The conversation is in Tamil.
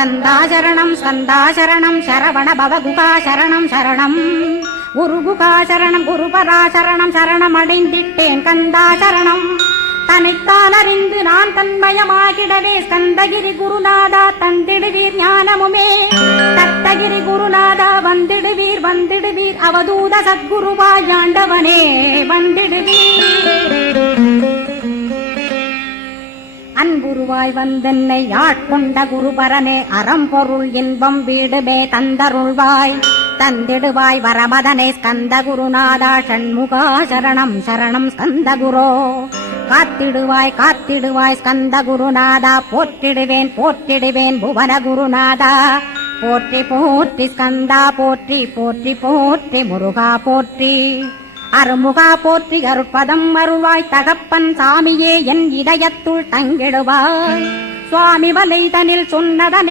ஸ்கந்தா சரணம் சரவண பவ குகா சரணம் குருகுகா சரணம் குருபரா சரணம் அடைந்திட்டேன் கந்தா சரணம். தன்னைத்தான் அறிந்து நான் தன்மயமாகிடவே ஸ்கந்தகிரி குருநாதா தந்திடுவீர் ஞானமுமே. தத்தகிரி குருநாதா வந்திடுவீர் அவதூத சத்குருவாய் ஆண்டவனே வந்திடுவீர். அன்புருவாய் வந்தென்னை ஆட்கொண்ட குருபரனே அறம்பொருள் இன்பம் வீடுமே தந்தருள்வாய் தந்திடுவாய் வரமதனே ஸ்கந்த குருநாதா ஷண்முகா சரணம் ஸ்கந்த குரோ. காத்திடுவாய் ஸ்கந்த குருநாதா போற்றிடுவேன் புவன குருநாதா. போற்றி ஸ்கந்தா போற்றி முருகா போற்றி. அருமுகா போற்றி அருட்பதம் அருள்வாய் தகப்பன் சாமியே என் இதயத்துள் தங்கிடுவாய். சுவாமி வலைதனில் சொன்னதனை